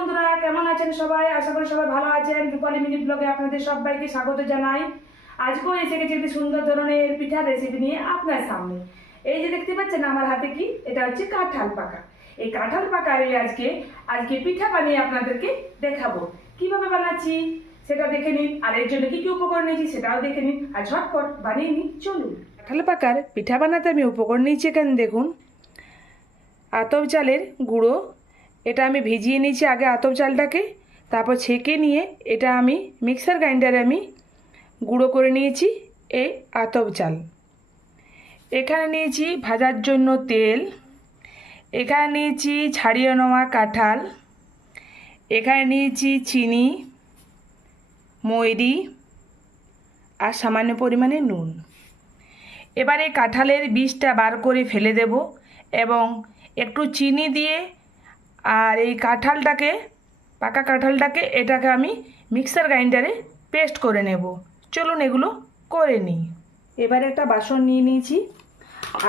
বন্ধুরা, কেমন আছেন সবাই? আশা করি সবাই ভালো আছেন। রূপালী মিনি ব্লগে আপনাদের সবাইকে স্বাগত জানাই। আজকেও এসে গেছে একটি সুন্দর ধরনের পিঠার রেসিপি নিয়ে আপনার সামনে। এই যে দেখতে পাচ্ছেন আমার হাতে কি, এটা হচ্ছে কাঁঠাল পাকা। এই কাঁঠাল পাকার আজকে আজকে পিঠা বানিয়ে আপনাদেরকে দেখাবো। কিভাবে বানাচ্ছি সেটা দেখে নিন, আর এর জন্য কি কি উপকরণ নিয়েছি সেটাও দেখে নিন, আর ঝটপট বানিয়ে নিন। চলুন। কাঁঠাল পাকার পিঠা বানাতে আমি উপকরণ নিয়েছি এখানে দেখুন। আতপ চালের গুঁড়ো, এটা আমি ভিজিয়ে নিয়েছি আগে আতপ চালটাকে, তারপর ছেঁকে নিয়ে এটা আমি মিক্সার গ্রাইন্ডারে আমি গুঁড়ো করে নিয়েছি এই আতপ চাল। এখানে নিয়েছি ভাজার জন্য তেল, এখানে নিয়েছি ছাড়িয়ে নেওয়া কাঁঠাল, এখানে নিয়েছি চিনি, ময়রি আর সামান্য পরিমাণে নুন। এবারে কাঁঠালের বীজটা বার করে ফেলে দেব এবং একটু চিনি দিয়ে আর এই কাঁঠালটাকে, পাকা কাঁঠালটাকে, এটাকে আমি মিক্সার গ্রাইন্ডারে পেস্ট করে নেব। চলুন এগুলো করে নিই। এবারে একটা বাসন নিয়ে নিয়েছি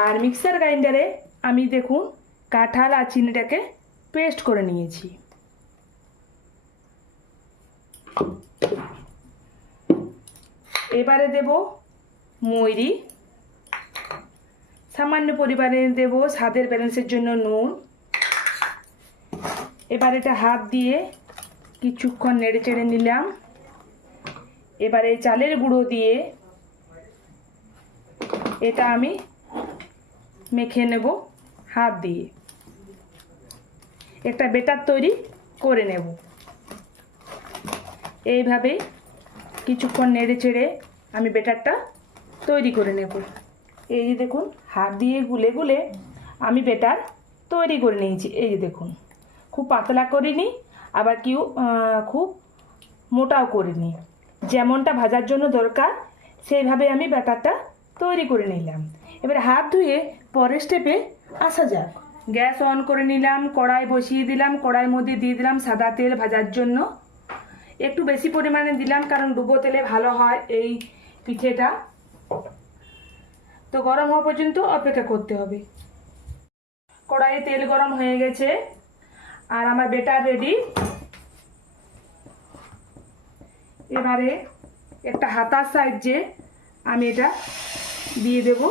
আর মিক্সার গ্রাইন্ডারে আমি দেখুন কাঁঠাল আর চিনিটাকে পেস্ট করে নিয়েছি। এবারে দেব ময়রি, সামান্য পরিমাণে দেব স্বাদের ব্যালেন্সের জন্য নুন। এবার এটা হাত দিয়ে কিছুক্ষণ নেড়ে চেড়ে নিলাম। এবারে চালের গুঁড়ো দিয়ে এটা আমি মেখে নেব হাত দিয়ে, একটা বেটার তৈরি করে নেব। এইভাবে কিছুক্ষণ নেড়ে চেড়ে আমি বেটারটা তৈরি করে নেব। এই যে দেখুন হাত দিয়ে গুলে গুলে আমি বেটার তৈরি করে নিয়েছি। এই যে দেখুন, খুব পাতলা করিনি আবার খুব মোটাও করিনি, যেমনটা ভাজার জন্য দরকার সেইভাবে আমি ব্যাটারটা তৈরি করে নিলাম। এবার হাত ধুয়ে পরের স্টেপে আসা যাক। গ্যাস অন করে নিলাম, কড়াই বসিয়ে দিলাম, কড়াইয়ের মধ্যে দিয়ে দিলাম সাদা তেল ভাজার জন্য। একটু বেশি পরিমাণে দিলাম কারণ ডুবো তেলে ভালো হয় এই পিঠেটা। তো গরম হওয়া পর্যন্ত অপেক্ষা করতে হবে। কড়াইয়ে তেল গরম হয়ে গেছে আর আমার বেটার রেডি। এবারে একটা হাতার সাহায্যে আমি এটা দিয়ে দেব।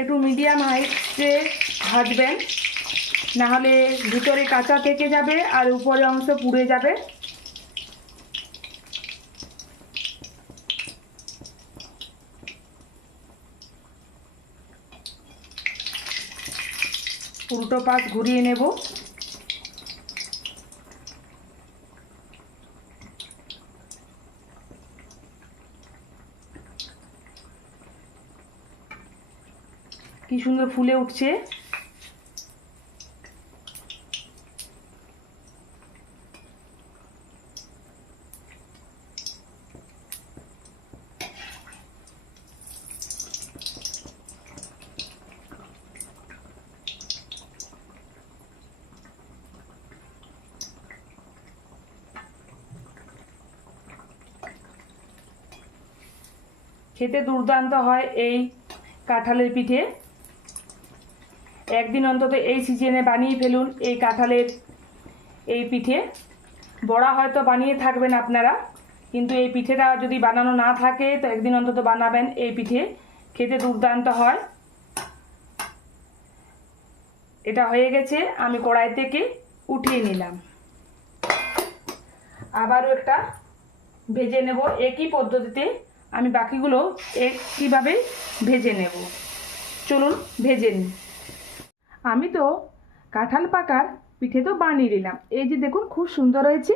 একটু মিডিয়াম হাইটে ভাজবেন, নাহলে ভিতরে কাঁচা থেকে যাবে আর উপরে অংশ পুড়ে যাবে। উল্টো পাশ ঘুরিয়ে নেব। কি সুন্দর ফুলে উঠছে। খেতে দুর্দান্ত হয় এই কাঁঠালের পিঠে। একদিন অন্তত এই সিজনে বানিয়ে ফেলুন এই কাঁঠালের এই পিঠে। বড়া হয়তো বানিয়ে থাকবেন আপনারা, কিন্তু এই পিঠেটা যদি বানানো না থাকে তো একদিন অন্তত বানাবেন। এই পিঠে খেতে দুর্দান্ত হয়। এটা হয়ে গেছে, আমি কড়াই থেকে উঠিয়ে নিলাম। আবারও একটা ভেজে নেব একই পদ্ধতিতে। আমি বাকিগুলো একইভাবে ভেজে নেব। চলুন ভেজে নিই। আমি তো কাঁঠাল পাকার পিঠে তো বানিয়ে নিলাম। এই যে দেখুন খুব সুন্দর হয়েছে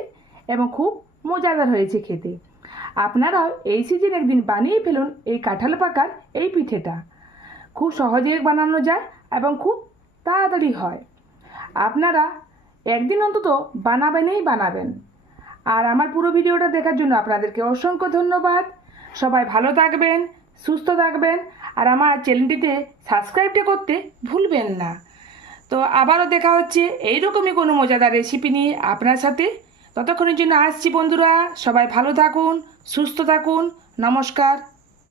এবং খুব মজাদার হয়েছে খেতে। আপনারাও এই সিজনে একদিন বানিয়ে ফেলুন এই কাঁঠাল পাকার এই পিঠেটা। খুব সহজে বানানো যায় এবং খুব তাড়াতাড়ি হয়। আপনারা একদিন অন্তত বানাবেন। আর আমার পুরো ভিডিওটা দেখার জন্য আপনাদেরকে অসংখ্য ধন্যবাদ। সবাই ভালো থাকবেন, সুস্থ থাকবেন, আর আমার চ্যানেলটিতে সাবস্ক্রাইবটা করতে ভুলবেন না। তো আবারও দেখা হচ্ছে এইরকমই কোনো মজাদার রেসিপি নিয়ে আপনার সাথে। ততক্ষণের জন্য আসছি বন্ধুরা, সবাই ভালো থাকুন, সুস্থ থাকুন, নমস্কার।